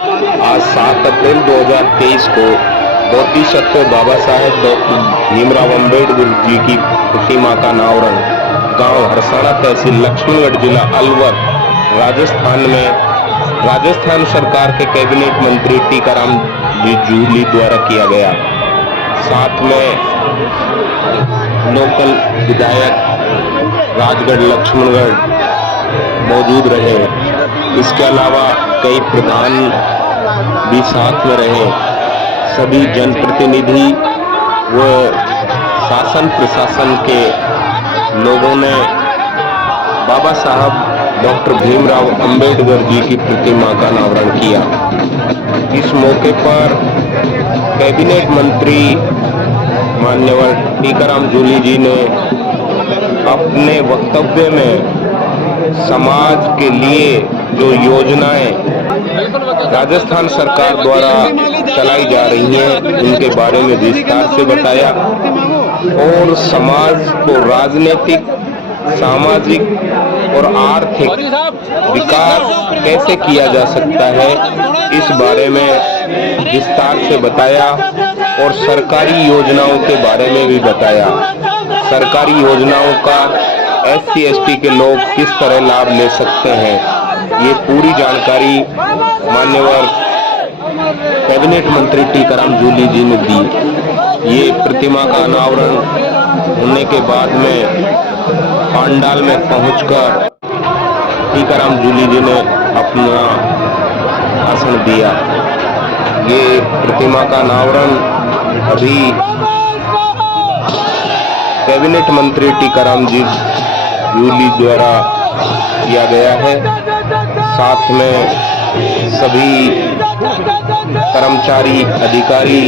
आज 7 अप्रैल 2023 को बोधिसत्व बाबा साहेब डॉक्टर भीमराव अम्बेडकर जी की प्रतिमा का अनावरण गांव हरसाणा तहसील लक्ष्मणगढ़ जिला अलवर राजस्थान सरकार के कैबिनेट मंत्री टीकाराम जूली द्वारा किया गया। साथ में लोकल विधायक राजगढ़ लक्ष्मणगढ़ मौजूद रहे। इसके अलावा कई प्रधान भी साथ में रहे। सभी जनप्रतिनिधि व शासन प्रशासन के लोगों ने बाबा साहब डॉक्टर भीमराव अंबेडकर जी की प्रतिमा का अनावरण किया। इस मौके पर कैबिनेट मंत्री माननीय टीकाराम जूली जी ने अपने वक्तव्य में समाज के लिए जो योजनाएं राजस्थान सरकार द्वारा चलाई जा रही हैं उनके बारे में विस्तार से बताया और समाज को राजनीतिक, सामाजिक और आर्थिक विकास कैसे किया जा सकता है इस बारे में विस्तार से बताया और सरकारी योजनाओं के बारे में भी बताया। सरकारी योजनाओं का SC ST के लोग किस तरह लाभ ले सकते हैं, ये पूरी जानकारी मान्यवर कैबिनेट मंत्री टीकाराम जूली जी ने दी। ये प्रतिमा का अनावरण होने के बाद में पंडाल में पहुंचकर टीकाराम जूली जी ने अपना भाषण दिया। ये प्रतिमा का अनावरण अभी कैबिनेट मंत्री टीकाराम जूली द्वारा किया गया है। साथ में सभी कर्मचारी, अधिकारी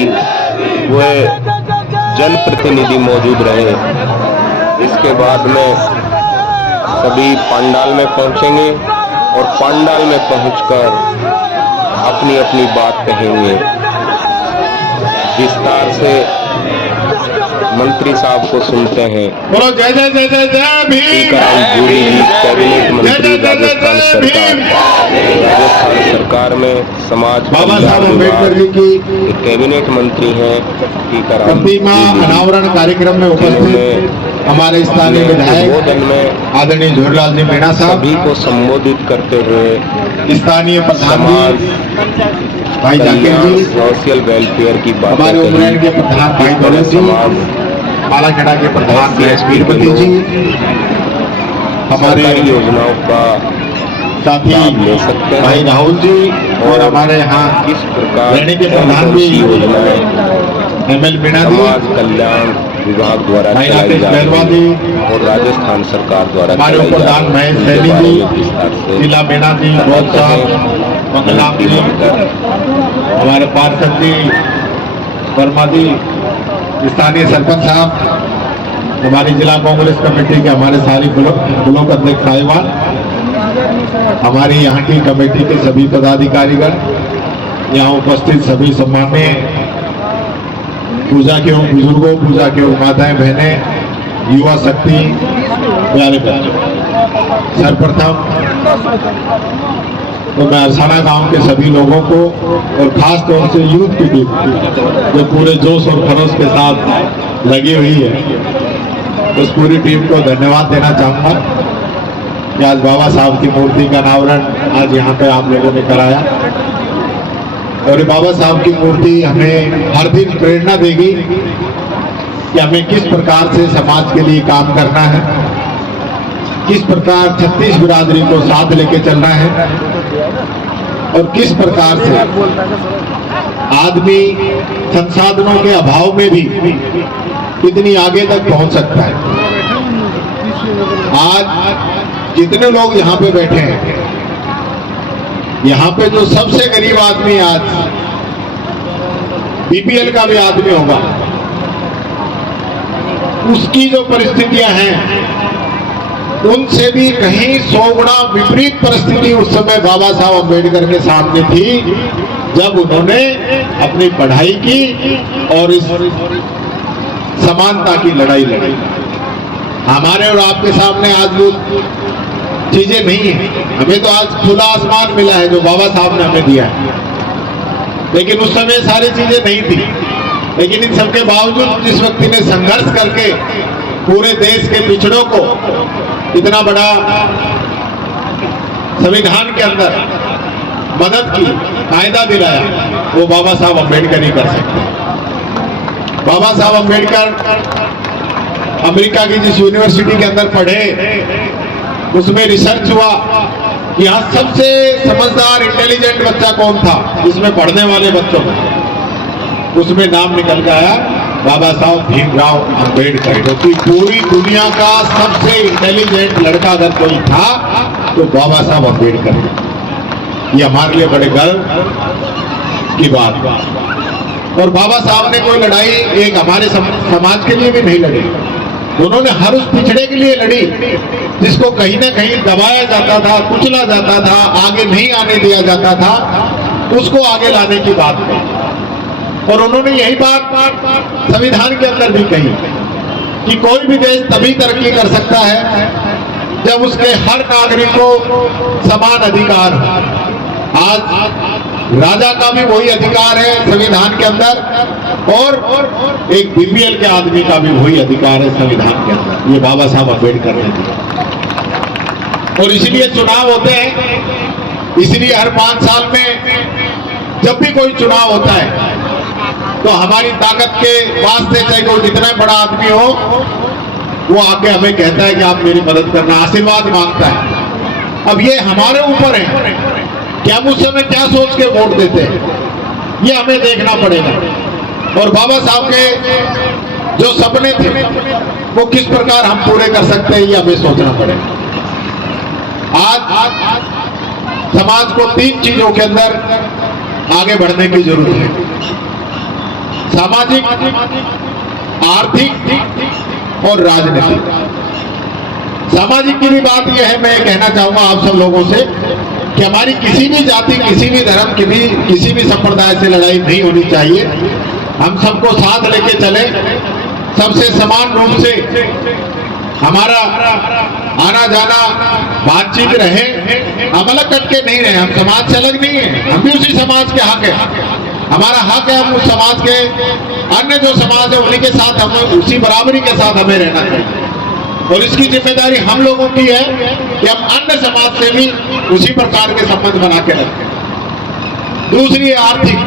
व जनप्रतिनिधि मौजूद रहे। इसके बाद में सभी पंडाल में पहुंचेंगे और पंडाल में पहुंचकर अपनी अपनी बात कहेंगे। विस्तार से मंत्री साहब को सुनते हैं। बोलो जय जय जय जय जय भीम। टीकाराम जूली जी कैबिनेट मंत्री राजस्थान सरकार में समाज बाबा साहब अम्बेडकर जी की कैबिनेट मंत्री हैं। टीकाराम प्रतिमा अनावरण कार्यक्रम में उपस्थित हमारे स्थानीय विधायक आदरणीय झूरलाल जी मीणा साहब सभी को संबोधित करते हुए स्थानीय प्रधान भाई जाकिर जी, सोशल वेलफेयर की बात, हमारे उम्रैन के प्रधान भाई दौलत जी, बालाखेड़ा के प्रधान वीरपति जी, हमारे योजनाओं का साथी ले सकते हैं भाई राहुल जी और हमारे यहाँ किस प्रकार रहने के प्रधान भी योजनाएं ML मीणा जी, समाज कल्याण विभाग द्वारा चलाई जा रही है और राजस्थान सरकार द्वारा हमारे प्रधान महेश सैनी जी, शीला मीणा जी, बहुत साहब मंगलाम जी, हमारे पार्षद जी वर्मा जी, स्थानीय सरपंच साहब, हमारी जिला कांग्रेस कमेटी के हमारे सारी ब्लॉक अध्यक्ष साहिबान, हमारी यहाँ की कमेटी के सभी पदाधिकारीगण, यहाँ उपस्थित सभी सम्माननीय पूजा के बुजुर्गों, पूजा के माताएं बहनें, युवा शक्ति, प्यारे बच्चों, सर्वप्रथम तो मैं हरसाणा गांव के सभी लोगों को और खास तौर से यूथ की टीम जो पूरे जोश और खरोश के साथ लगी हुई है, उस पूरी टीम को धन्यवाद देना चाहूँगा कि आज बाबा साहब की मूर्ति का अनावरण आज यहाँ पे आप लोगों ने कराया। और बाबा साहब की मूर्ति हमें हर दिन प्रेरणा देगी कि हमें किस प्रकार से समाज के लिए काम करना है, किस प्रकार 36 बिरादरी को साथ लेके चलना है और किस प्रकार से आदमी संसाधनों के अभाव में भी कितनी आगे तक पहुंच सकता है। आज जितने लोग यहाँ पे बैठे हैं, यहाँ पे जो सबसे गरीब आदमी आज BPL का भी आदमी होगा, उसकी जो परिस्थितियां हैं उनसे भी कहीं 100 गुना विपरीत परिस्थिति उस समय बाबा साहब अम्बेडकर के सामने थी, जब उन्होंने अपनी पढ़ाई की और इस समानता की लड़ाई लड़ी। हमारे और आपके सामने आज वो चीजें नहीं है, हमें तो आज खुला आसमान मिला है जो बाबा साहब ने हमें दिया है। लेकिन उस समय सारी चीजें नहीं थी। लेकिन इन सबके बावजूद जिस व्यक्ति ने संघर्ष करके पूरे देश के पिछड़ों को इतना बड़ा संविधान के अंदर मदद की, कायदा दिलाया, वो बाबा साहब अम्बेडकर ही कर सकते हैं। बाबा साहब अम्बेडकर अमेरिका की जिस यूनिवर्सिटी के अंदर पढ़े, उसमें रिसर्च हुआ कि यहाँ सबसे समझदार इंटेलिजेंट बच्चा कौन था इसमें पढ़ने वाले बच्चों में, उसमें नाम निकल के आया बाबा साहब भीमराव अम्बेडकर। क्योंकि पूरी दुनिया का सबसे इंटेलिजेंट लड़का अगर कोई था तो बाबा साहब अम्बेडकर। ये हमारे लिए बड़े गर्व की बात। और बाबा साहब ने कोई लड़ाई एक हमारे समाज के लिए भी नहीं लड़ी, उन्होंने हर उस पिछड़े के लिए लड़ी जिसको कहीं ना कहीं दबाया जाता था, कुचला जाता था, आगे नहीं आने दिया जाता था, उसको आगे लाने की बात कही। और उन्होंने यही बात संविधान के अंदर भी कही कि कोई भी देश तभी तरक्की कर सकता है जब उसके हर नागरिक को समान अधिकार हो। आज राजा का भी वही अधिकार है संविधान के अंदर, और एक बीपीएल के आदमी का भी वही अधिकार है संविधान के अंदर। ये बाबा साहब अम्बेडकर ने दिया। और इसलिए चुनाव होते हैं, इसलिए हर 5 साल में जब भी कोई चुनाव होता है तो हमारी ताकत के वास्ते चाहे कोई जितना बड़ा आदमी हो, वो आके हमें कहता है कि आप मेरी मदद करना, आशीर्वाद मांगता है। अब ये हमारे ऊपर है कि हम उस समय क्या सोच के वोट देते हैं, ये हमें देखना पड़ेगा। और बाबा साहब के जो सपने थे वो किस प्रकार हम पूरे कर सकते हैं, ये हमें सोचना पड़ेगा। आज समाज को 3 चीजों के अंदर आगे बढ़ने की जरूरत है, सामाजिक, आर्थिक और राजनीतिक। सामाजिक की भी बात यह है, मैं कहना चाहूंगा आप सब लोगों से कि हमारी किसी भी जाति, किसी भी धर्म की भी, किसी भी संप्रदाय से लड़ाई नहीं होनी चाहिए। हम सबको साथ लेके चले, सबसे समान रूप से हमारा आना जाना बातचीत रहे, हम अलग कट के नहीं रहे। हम समाज से अलग नहीं है, हम भी उसी समाज के हक है, हमारा हक है। हम उस समाज के अन्य जो समाज है उन्हीं के साथ हमें उसी बराबरी के साथ हमें रहना चाहिए। और इसकी जिम्मेदारी हम लोगों की है कि हम अन्य समाज से भी उसी प्रकार के संबंध बना के रखें। दूसरी है आर्थिक,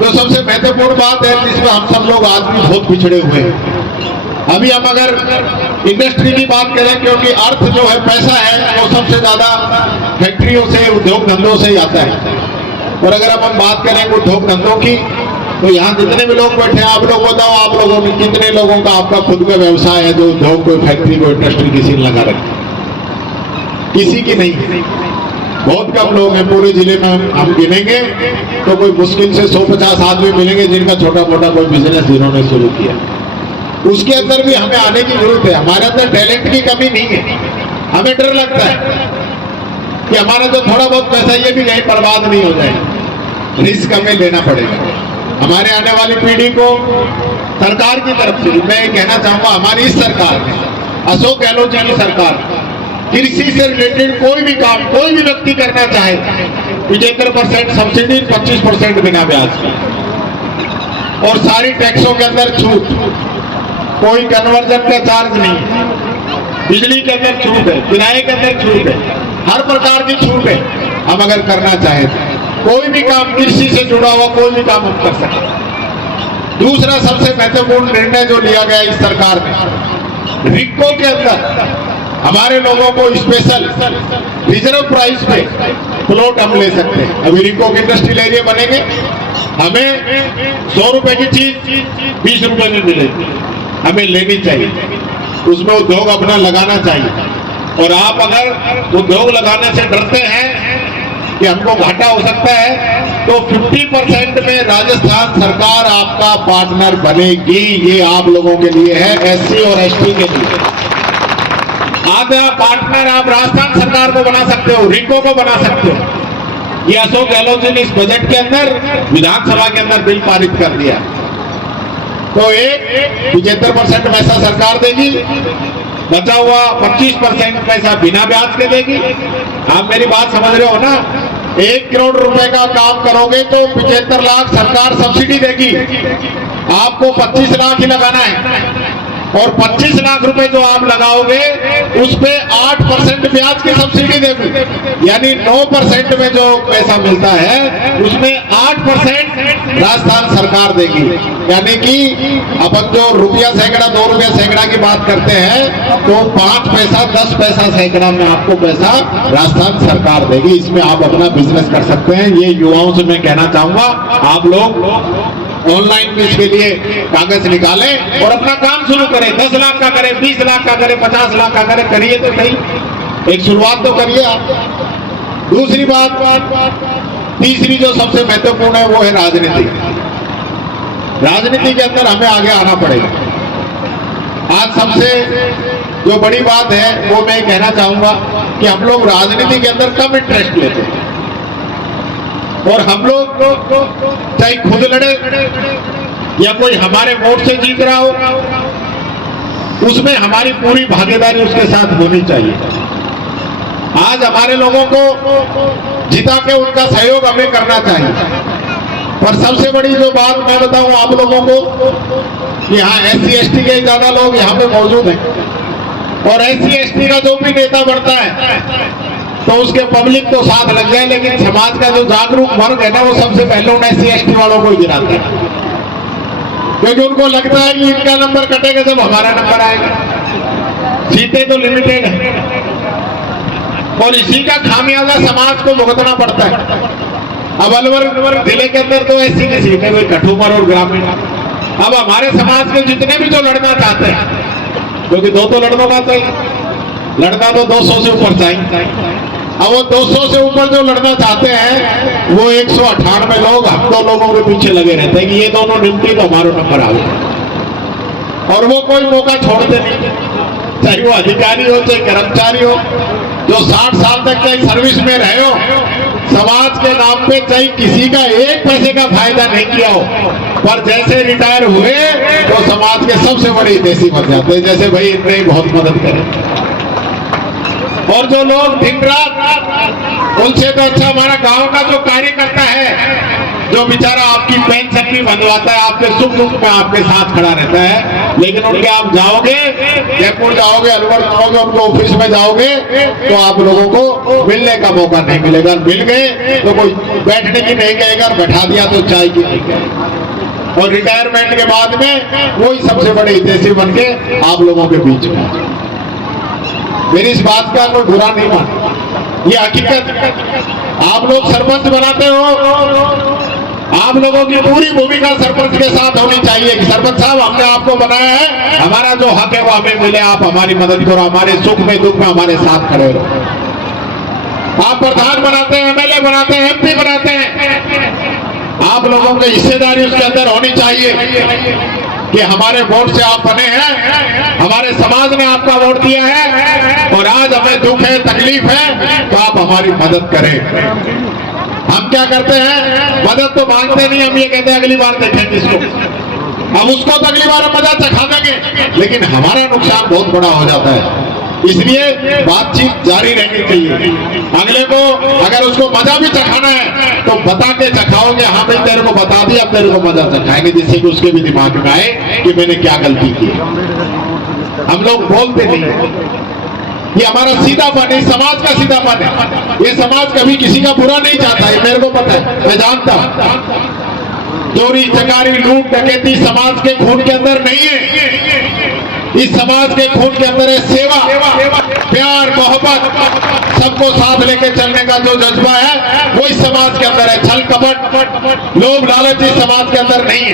जो सबसे महत्वपूर्ण बात है जिसमें हम सब लोग आज भी बहुत पिछड़े हुए हैं। अभी हम अगर इंडस्ट्री की बात करें, क्योंकि अर्थ जो है पैसा है वो सबसे ज्यादा फैक्ट्रियों से, उद्योग धंधों से ही आता है। और अगर हम बात करें उद्योग धंधों की, तो यहाँ जितने भी लोग बैठे हैं, आप लोग बताओ, आप लोगों में कितने लोगों का आपका खुद का व्यवसाय है जो उद्योग को, फैक्ट्री को, इंडस्ट्री किसी ने लगा रखी? किसी की नहीं। बहुत कम लोग हैं पूरे जिले में, हम गिनेंगे तो कोई मुश्किल से 100-50 आदमी मिलेंगे जिनका छोटा मोटा कोई बिजनेस जिन्होंने शुरू किया। उसके अंदर भी हमें आने की जरूरत है। हमारे अंदर टैलेंट की कमी नहीं है। हमें डर लगता है कि हमारा जो थोड़ा बहुत पैसा ये भी कहीं बर्बाद नहीं हो जाए। रिस्क हमें लेना पड़ेगा। हमारे आने वाली पीढ़ी को सरकार की तरफ से मैं ये कहना चाहूंगा, हमारी इस सरकार ने, अशोक गहलोत जी की सरकार, कृषि से रिलेटेड कोई भी काम कोई भी व्यक्ति करना चाहे, 75% सब्सिडी, 25% बिना ब्याज की, और सारी टैक्सों के अंदर छूट, कोई कन्वर्जन का चार्ज नहीं, बिजली के अंदर छूट है, किराए के अंदर छूट है, हर प्रकार की छूट है। हम अगर करना चाहें तो कोई भी काम कृषि से जुड़ा हुआ कोई भी काम हम कर सकते हैं। दूसरा सबसे महत्वपूर्ण निर्णय जो लिया गया इस सरकार ने, रिको के अंदर हमारे लोगों को स्पेशल रिजर्व प्राइस पे प्लॉट हम ले सकते हैं। अभी रिको के इंडस्ट्रियल एरिया बनेंगे, हमें 100 रुपए की चीज 20 रुपए में मिलेगी, हमें लेनी चाहिए। उसमें उद्योग अपना लगाना चाहिए। और आप अगर उद्योग लगाने से डरते हैं कि हमको घाटा हो सकता है, तो 50% में राजस्थान सरकार आपका पार्टनर बनेगी। ये आप लोगों के लिए है, एससी और एसटी के लिए। आधा पार्टनर आप राजस्थान सरकार को बना सकते हो, रिको को बना सकते हो। ये अशोक गहलोत जी ने इस बजट के अंदर विधानसभा के अंदर बिल पारित कर दिया। तो 75% पैसा सरकार देगी, बचा हुआ 25% पैसा बिना ब्याज के देगी। आप मेरी बात समझ रहे हो ना? 1 करोड़ रुपए का काम करोगे तो 75 लाख सरकार सब्सिडी देगी। आपको 25 लाख ही लगाना है और 25 लाख रुपए जो आप लगाओगे उस पे 8% ब्याज की सब्सिडी देगी, यानी 9% में जो पैसा मिलता है उसमें 8% राजस्थान सरकार देगी। यानी कि अपन जो रुपया सैकड़ा 2 रुपया सैकड़ा की बात करते हैं तो 5 पैसा 10 पैसा सैकड़ा में आपको पैसा राजस्थान सरकार देगी। इसमें आप अपना बिजनेस कर सकते हैं। ये युवाओं से मैं कहना चाहूंगा, आप लोग ऑनलाइन में इसके लिए कागज निकालें और अपना काम शुरू करें। 10 लाख का करें, 20 लाख का करें, 50 लाख का करें, करिए तो सही, एक शुरुआत तो करिए आप। दूसरी बात, तीसरी जो सबसे महत्वपूर्ण है वो है राजनीति। राजनीति के अंदर हमें आगे आना पड़ेगा। आज सबसे जो बड़ी बात है वो मैं कहना चाहूंगा कि हम लोग राजनीति के अंदर कम इंटरेस्ट लेते हैं और हम लोग चाहे खुद लड़े या कोई हमारे वोट से जीत रहा हो उसमें हमारी पूरी भागीदारी उसके साथ होनी चाहिए। आज हमारे लोगों को जिता के उनका सहयोग हमें करना चाहिए। पर सबसे बड़ी जो बात मैं बताऊं आप लोगों को कि यहाँ SC/ST के ज्यादा लोग यहाँ पे मौजूद हैं और SC/ST का जो भी नेता बनता है तो उसके पब्लिक तो साथ लग जाए, लेकिन समाज का जो जागरूक वर्ग है ना वो सबसे पहले उन SC/ST वालों को ही गिराता है, क्योंकि उनको लगता है कि इनका नंबर कटेगा जब हमारा नंबर आएगा। सीटें तो लिमिटेड है और इसी का खामियाजा समाज को भुगतना पड़ता है। अब अलवर जिले के अंदर तो SC की सीटें हुई कठुमर और ग्रामीण। अब हमारे समाज के जितने भी जो लड़ना चाहते हैं, क्योंकि दो तो लड़नों का चाहिए, लड़ना तो 200 से ऊपर चाहिए। अब वो 200 से ऊपर जो लड़ना चाहते हैं वो 198 लोग हम 2 लोगों के पीछे लगे रहते हैं कि ये दोनों निमटी तो हमारा नंबर आ गया, और वो कोई मौका छोड़ते नहीं, चाहे वो अधिकारी हो चाहे कर्मचारी हो, जो 60 साल तक के सर्विस में रहे हो, समाज के नाम पे चाहे किसी का 1 पैसे का फायदा नहीं किया हो, पर जैसे रिटायर हुए तो समाज के सबसे बड़े हितैषी बन जाते हैं, जैसे भाई इतने ही बहुत मदद करें। और जो लोग दिन रात, उनसे तो अच्छा हमारा गांव का जो कार्यकर्ता है, जो बेचारा आपकी पेंशन भी बंधवाता है, आपके सुख दुख में आपके साथ खड़ा रहता है, लेकिन उनके आप जाओगे, जयपुर जाओगे, अलवर जाओगे, उनके ऑफिस में जाओगे तो आप लोगों को मिलने का मौका नहीं मिलेगा। मिल गए तो कोई बैठने की नहीं कहेगा, बैठा दिया तो चाय की नहीं कहेगा। और रिटायरमेंट के बाद में वही सबसे बड़े हितैषी बन के आप लोगों के बीच में। मेरी इस बात का कोई बुरा नहीं मान, ये हकीकत। आप लोग सरपंच बनाते हो, आप लोगों की पूरी भूमिका सरपंच के साथ होनी चाहिए कि सरपंच साहब हमने आपको बनाया है, हमारा जो हक है वो हमें मिले, आप हमारी मदद करो, हमारे सुख में दुख में हमारे साथ खड़े रहो। आप प्रधान बनाते हैं, MLA बनाते हैं, MP बनाते हैं, आप लोगों की हिस्सेदारी उसके अंदर होनी चाहिए कि हमारे वोट से आप बने हैं, हमारे समाज ने आपका वोट दिया है और आज हमें दुख है, तकलीफ है तो आप हमारी मदद करें। हम क्या करते हैं, मदद तो मांगते नहीं, हम ये कहते हैं अगली बार देखेंगे इसको, अब उसको तो अगली बार हम मदद चखा देंगे, लेकिन हमारा नुकसान बहुत बड़ा हो जाता है। इसलिए बातचीत जारी रहनी चाहिए। अगले को अगर उसको मजा भी चखाना है तो बता के चखाओगे, हाँ भाई तेरे को बता दिया, अब तेरे को मजा चखाएंगे, जिससे कि उसके भी दिमाग में आए कि मैंने क्या गलती की। हम लोग बोलते नहीं, ये हमारा सीधापन है, समाज का सीधापन है। ये समाज कभी किसी का बुरा नहीं चाहता, ये मेरे को पता है, मैं जानता हूं। चोरी चकारी लूट डकैती समाज के खून के अंदर नहीं है। इस समाज के खून के अंदर है सेवा, प्यार, मोहब्बत, सबको साथ लेके चलने का जो जज्बा है वो इस समाज के अंदर है। छल कपट, लोभ लालच इस समाज के अंदर नहीं है।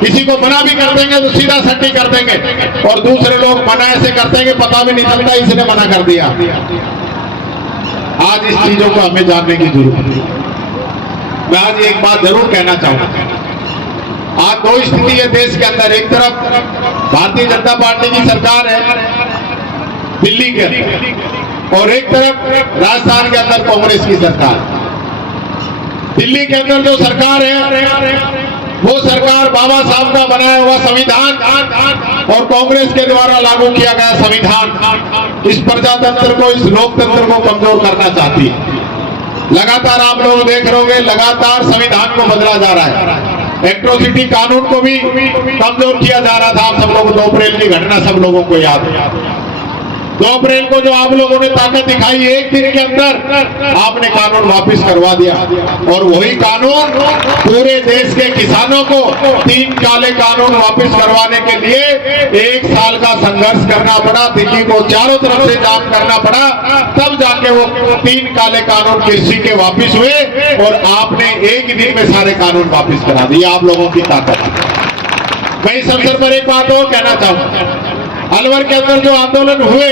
किसी को मना भी कर देंगे तो सीधा सट्टी कर देंगे, और दूसरे लोग मना ऐसे करते हैं कि पता भी नहीं चलता इसने मना कर दिया। आज इस चीजों को हमें जानने की जरूरत है। मैं आज एक बात जरूर कहना चाहूंगा, आज दो स्थिति है देश के अंदर। एक तरफ भारतीय जनता पार्टी की सरकार है दिल्ली के अंदर, और एक तरफ राजस्थान के अंदर कांग्रेस की सरकार। दिल्ली के अंदर जो सरकार है वो सरकार बाबा साहब का बनाया हुआ संविधान और कांग्रेस के द्वारा लागू किया गया संविधान इस प्रजातंत्र को, इस लोकतंत्र को कमजोर करना चाहती है। लगातार आप लोग देख रहे होंगे, लगातार संविधान को बदला जा रहा है। एट्रोसिटी कानून को भी कमजोर किया जा रहा था। आप सब लोग 2 अप्रैल की घटना सब लोगों को याद है। 2 अप्रैल को जो आप लोगों ने ताकत दिखाई, एक दिन के अंदर आपने कानून वापस करवा दिया। और वही कानून पूरे देश के किसानों को 3 काले कानून वापस करवाने के लिए 1 साल का संघर्ष करना पड़ा। दिल्ली को चारों तरफ से जाम करना पड़ा, तब जाके वो 3 काले कानून कृषि के वापस हुए। और आपने एक दिन में सारे कानून वापस करा दिए। आप लोगों की ताकत। मैं इस अवसर पर एक बात और कहना चाहूंगा। अलवर के अंदर जो आंदोलन हुए,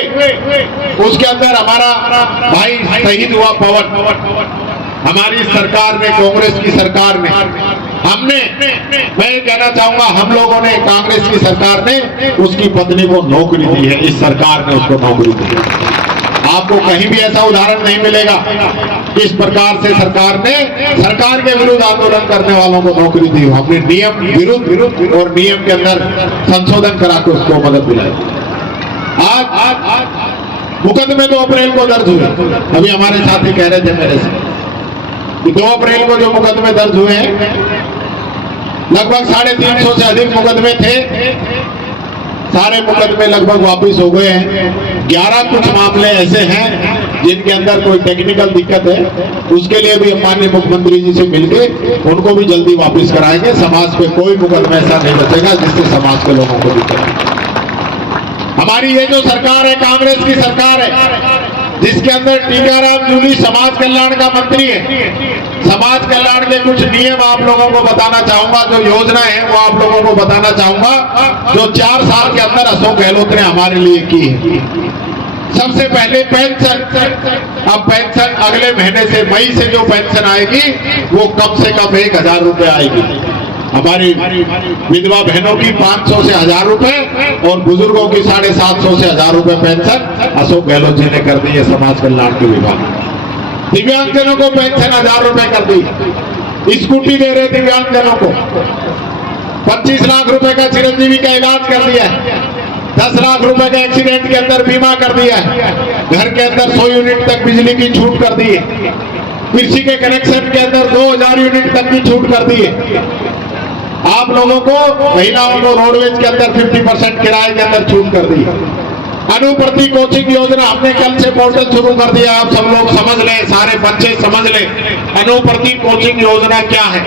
उसके अंदर हमारा भाई शहीद हुआ पवन। हमारी सरकार ने, कांग्रेस की सरकार ने, हमने, मैं ये कहना चाहूंगा, हम लोगों ने, कांग्रेस की सरकार ने उसकी पत्नी को नौकरी दी है। इस सरकार ने उसको नौकरी दी है। आपको कहीं भी ऐसा उदाहरण नहीं मिलेगा। इस प्रकार से सरकार ने सरकार के विरुद्ध आंदोलन करने वालों को नौकरी दी। हमने नियम विरुद्ध और नियम के अंदर संशोधन करा के उसको मदद दिलाई। आज मुकदमे 2 अप्रैल को दर्ज हुए। अभी हमारे साथी कह रहे थे मेरे से कि 2 अप्रैल को जो मुकदमे दर्ज हुए हैं, लगभग 350 से अधिक मुकदमे थे। सारे मुकदमे लगभग वापस हो गए हैं। 11 कुछ मामले ऐसे हैं जिनके अंदर कोई टेक्निकल दिक्कत है। उसके लिए भी माननीय मुख्यमंत्री जी से मिलके उनको भी जल्दी वापस कराएंगे। समाज पे कोई मुकदमा ऐसा नहीं बचेगा जिससे समाज के लोगों को दिक्कत है। हमारी ये जो सरकार है, कांग्रेस की सरकार है, जिसके अंदर टीकाराम जूली समाज कल्याण का मंत्री है। समाज कल्याण के कुछ नियम आप लोगों को बताना चाहूंगा, जो योजना है वो आप लोगों को बताना चाहूंगा, जो 4 साल के अंदर अशोक गहलोत ने हमारे लिए की है। सबसे पहले पेंशन। अब पेंशन अगले महीने से, मई से जो पेंशन आएगी वो कम से कम 1000 रुपए आएगी। हमारी विधवा बहनों की 500 से 1000 रुपए और बुजुर्गों की 750 से 1000 रुपए पेंशन अशोक गहलोत जी ने कर दी है समाज कल्याण के विभाग। दिव्यांगजनों को पेंशन 1000 रुपए कर दी। स्कूटी दे रहे दिव्यांगजनों को। 25 लाख रुपए का चिरंजीवी का इलाज कर दिया है। 10 लाख रुपए का एक्सीडेंट के अंदर बीमा कर दिया है। घर के अंदर 100 यूनिट तक बिजली की छूट कर दी है। कृषि के कनेक्शन के अंदर 2000 यूनिट तक की छूट कर दी है। आप लोगों को, महिलाओं को रोडवेज के अंदर 50% किराए के अंदर छूट कर दी। अनुप्रति कोचिंग योजना हमने कल से पोर्टल शुरू कर दिया। आप सब लोग समझ लें, सारे बच्चे समझ लें, अनुप्रति कोचिंग योजना क्या है।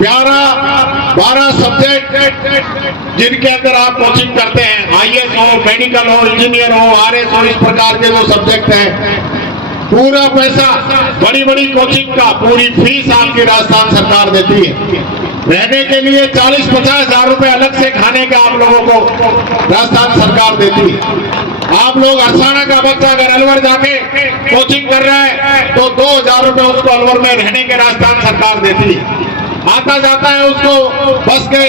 12 सब्जेक्ट जिनके अंदर आप कोचिंग करते हैं, IAS हो, मेडिकल हो, इंजीनियर हो, RS हो, इस प्रकार के जो सब्जेक्ट हैं, पूरा पैसा, बड़ी बड़ी कोचिंग का पूरी फीस आपकी राजस्थान सरकार देती है। रहने के लिए 40-50 हजार रुपए अलग से खाने का आप लोगों को राजस्थान सरकार देती है। आप लोग हरसाना का बच्चा अगर अलवर जाके कोचिंग कर रहा है तो 2000 रुपए उसको अलवर में रहने के राजस्थान सरकार देती है। आता जाता है उसको बस के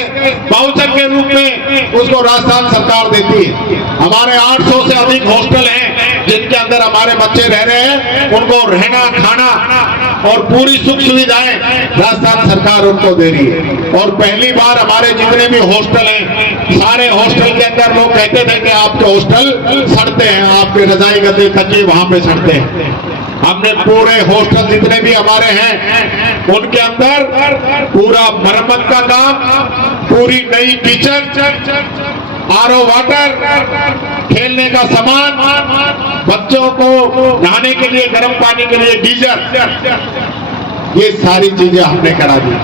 वाउचर के रूप में उसको राजस्थान सरकार देती है। हमारे 800 से अधिक हॉस्टल हैं जिनके अंदर हमारे बच्चे रह रहे हैं। उनको रहना, खाना और पूरी सुख सुविधाएं राजस्थान सरकार उनको दे रही है। और पहली बार हमारे जितने भी हॉस्टल हैं, सारे हॉस्टल के अंदर लोग कहते थे कि आपके हॉस्टल सड़ते हैं, आपके रजाई गद्दे तकिए वहां पे सड़ते हैं। हमने पूरे हॉस्टल जितने भी हमारे हैं उनके अंदर पूरा मरम्मत का काम, पूरी नई किचन, RO वाटर, खेलने का सामान, बच्चों को नहाने के लिए गर्म पानी के लिए गीजर, ये सारी चीजें हमने करा दी।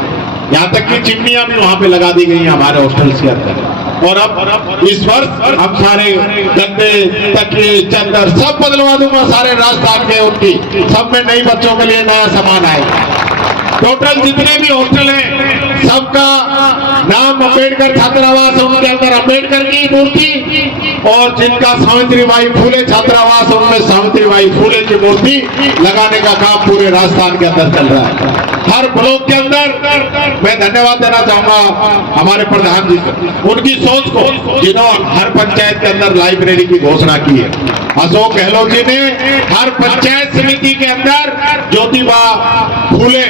यहाँ तक कि चिमनियां भी वहां पे लगा दी गई हैं हमारे हॉस्टल्स के अंदर। और अब इस वर्ष हम सारे गद्दे, तकिए, चादर सब बदलवा दूंगा सारे राजस्थान के। उनकी सब में नई बच्चों के लिए नया सामान आएगा। टोटल जितने भी हॉस्टल हैं सबका नाम अम्बेडकर छात्रावास है, उनके अंदर अम्बेडकर की मूर्ति, और जिनका सावित्रीबाई फूले छात्रावास है उनमें सावित्रीबाई फूले की मूर्ति लगाने का काम पूरे राजस्थान के अंदर चल रहा है। हर ब्लॉक के अंदर मैं धन्यवाद देना चाहूंगा हमारे प्रधान जी को, उनकी सोच को, जिन्होंने हर पंचायत के अंदर लाइब्रेरी की घोषणा की है। अशोक गहलोत जी ने हर पंचायत समिति के अंदर ज्योतिबा फूले,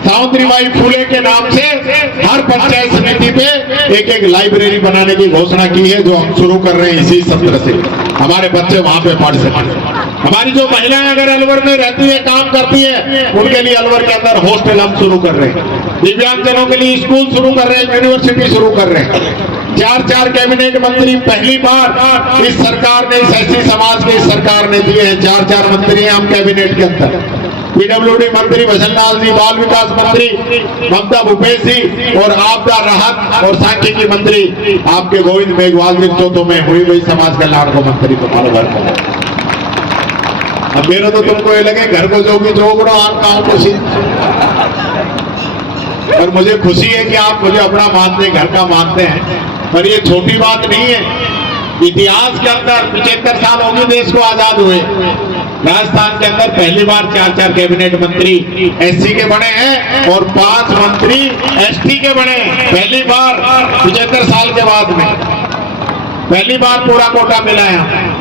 सावित्रीबाई फूले के नाम से हर पंचायत समिति पे एक लाइब्रेरी बनाने की घोषणा की है, जो हम शुरू कर रहे हैं इसी सत्र से। हमारे बच्चे वहां पे पढ़ सकें। हमारी जो महिलाएं अगर अलवर में रहती है, काम करती है, उनके लिए अलवर के अंदर हॉस्टल हम शुरू कर रहे हैं। दिव्यांगजनों के लिए स्कूल शुरू कर रहे हैं, यूनिवर्सिटी शुरू कर रहे हैं। 4 कैबिनेट मंत्री पहली बार इस सरकार ने, इस एससी समाज के इस सरकार ने दिए हैं। 4 मंत्री हैं हम कैबिनेट के अंदर। पीडब्ल्यूडी मंत्री भजन लाल जी, बाल विकास मंत्री ममता भूपेश जी और आपदा राहत और सांख्यिकी मंत्री आपके गोविंद मेघवाल जी। तो मैं हुई वही समाज कल्याण को मंत्री तुम्हारे घर को। अब मेरा तो तुमको ये लगे घर को जोगी जोगड़ो आन काम खुशी, और मुझे खुशी है कि आप मुझे अपना मानते, घर का मानते हैं। पर ये छोटी बात नहीं है। इतिहास के अंदर 75 साल हो गए देश को आजाद हुए, राजस्थान के अंदर पहली बार 4 कैबिनेट मंत्री एससी के बने हैं और 5 मंत्री एसटी के बने हैं। पहली बार 75 साल के बाद में पहली बार पूरा कोटा मिला है।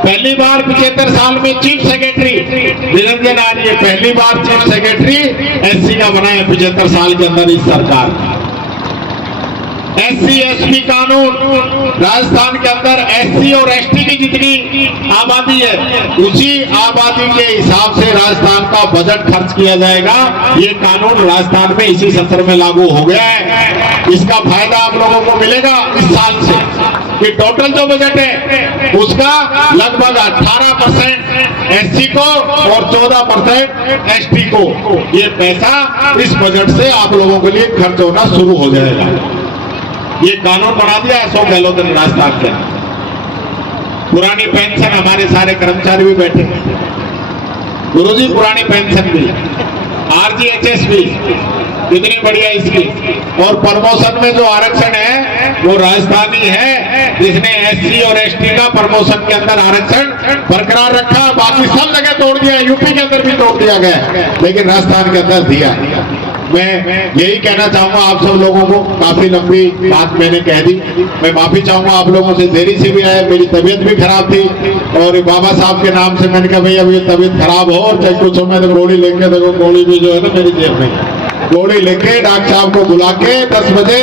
पहली बार 75 साल में चीफ सेक्रेटरी निरंजन आर्य, पहली बार चीफ सेक्रेटरी एससी का बना है 75 साल के अंदर इस सरकार। एससी एसटी कानून, राजस्थान के अंदर एससी और एसटी की जितनी आबादी है उसी आबादी के हिसाब से राजस्थान का बजट खर्च किया जाएगा। ये कानून राजस्थान में इसी सत्र में लागू हो गया है। इसका फायदा आप लोगों को मिलेगा इस साल से कि टोटल जो बजट है उसका लगभग 18% एससी को और 14% एसटी को ये पैसा इस बजट से आप लोगों के लिए खर्च होना शुरू हो जाएगा। ये कानून बना दिया अशोक गहलोत ने राजस्थान के। पुरानी पेंशन, हमारे सारे कर्मचारी भी बैठे हैं गुरुजी, पुरानी पेंशन भी, आरजीएचएस भी कितनी बढ़िया इसकी। और प्रमोशन में जो आरक्षण है वो राजस्थानी है जिसने एससी और एसटी का प्रमोशन के अंदर आरक्षण बरकरार रखा। बाकी सब जगह तोड़ दिया, यूपी के अंदर भी तोड़ दिया गया, लेकिन राजस्थान के अंदर दिया। मैं यही कहना चाहूंगा आप सब लोगों को, काफी लंबी बात मैंने कह दी, मैं माफी चाहूंगा आप लोगों से, देरी से भी आया, मेरी तबीयत भी खराब थी और बाबा साहब के नाम से मैंने कहा भाई अब ये तबीयत खराब हो और चाहे कुछ हो मैं तो गोली लेके, देखो गोली भी जो है ना मेरी जेब में, गोली लेके डॉक्टर साहब को बुला के 10 बजे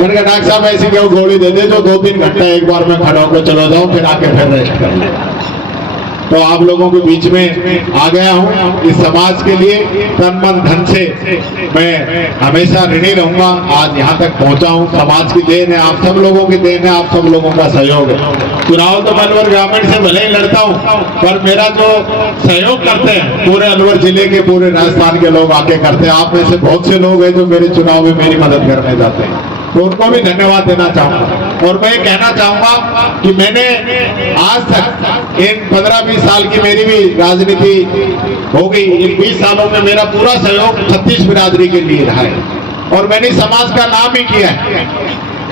मैंने कहा डॉक्टर साहब ऐसी क्यों गोली दे दे जो 2-3 घंटा एक बार मैं खड़ा होकर चला जाऊं, फिर आके फिर रेस्ट कर ले। तो आप लोगों के बीच में आ गया हूं इस समाज के लिए तन मन धन से। मैं हमेशा ऋणी रहूंगा, आज यहां तक पहुंचा हूं, समाज की देन है, आप सब लोगों की देन है, आप सब लोगों का सहयोग है। चुनाव तो मैं अलवर ग्रामीण से भले ही लड़ता हूं, पर मेरा जो सहयोग करते हैं पूरे अलवर जिले के, पूरे राजस्थान के लोग आके करते हैं। आप में से बहुत से लोग हैं जो मेरे चुनाव में मेरी मदद करने जाते हैं, तो उनको भी धन्यवाद देना चाहूंगा। और मैं कहना चाहूंगा कि मैंने आज तक इन 15-20 साल की मेरी भी राजनीति हो गई, इन 20 सालों में मेरा पूरा सहयोग 36 बिरादरी के लिए रहा है और मैंने समाज का नाम ही किया है,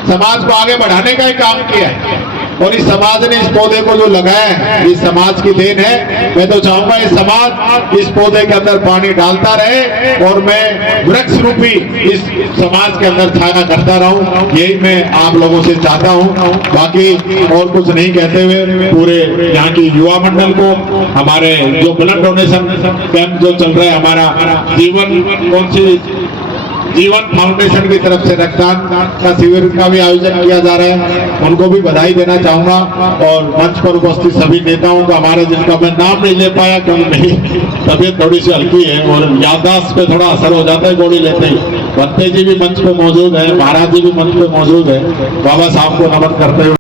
समाज को आगे बढ़ाने का ही काम किया है। और इस समाज ने इस पौधे को जो लगाया है इस समाज की देन है। मैं तो चाहूंगा ये समाज इस पौधे के अंदर पानी डालता रहे और मैं वृक्ष रूपी इस समाज के अंदर छाया करता रहूं, यही मैं आप लोगों से चाहता हूं। बाकी और कुछ नहीं कहते हुए पूरे यहाँ की युवा मंडल को, हमारे जो ब्लड डोनेशन कैंप जो चल रहा है, हमारा जीवन फाउंडेशन की तरफ से रक्तदान का शिविर का भी आयोजन किया जा रहा है, उनको भी बधाई देना चाहूंगा। और मंच पर उपस्थित सभी नेताओं को, हमारे जिनका मैं नाम नहीं ले पाया क्योंकि मेरी तबीयत थोड़ी सी हल्की है और याददाश्त पे थोड़ा असर हो जाता है गोली लेते ही। बत्ते जी भी मंच पे मौजूद है, महाराज जी भी मंच पे मौजूद है, बाबा साहब को नमन करते हुए